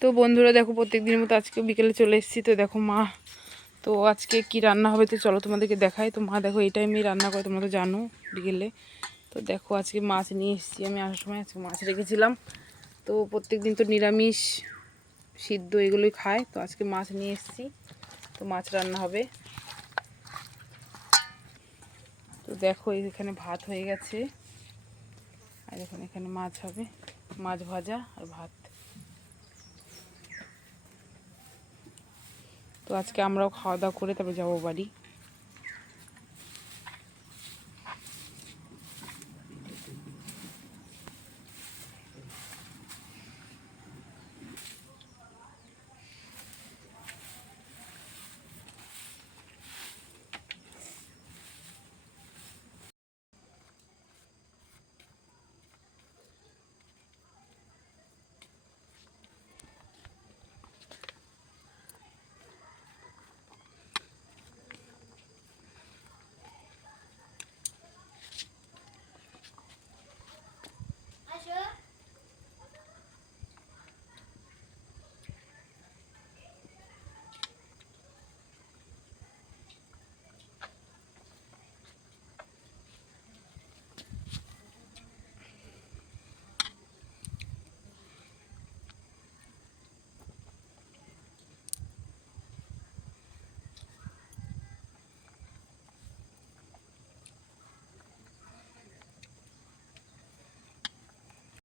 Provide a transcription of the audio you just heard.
তো বন্ধুরা দেখো, প্রত্যেক দিনের মতো আজকে বিকেলে চলে এসেছি। তো দেখো মা, তো আজকে কি রান্না হবে তো চলো তোমাদেরকে দেখাই। তো মা দেখো এই টাইমেই রান্না করে, তোমরা তো জানো বিকেলে। তো দেখো আজকে মাছ নিয়ে এসেছি, আমি আসার সময় আজকে মাছ রেখেছিলাম। তো প্রত্যেক দিন তো নিরামিষ সিদ্ধ এগুলোই খায়, তো আজকে মাছ নিয়ে এসেছি, তো মাছ রান্না হবে। তো দেখো এখানে ভাত হয়ে গেছে, আর এখানে মাছ হবে, মাছ ভাজা আর ভাত। তো আজকে আমরাও খাওয়া দাওয়া করে তারপরে যাবো বাড়ি।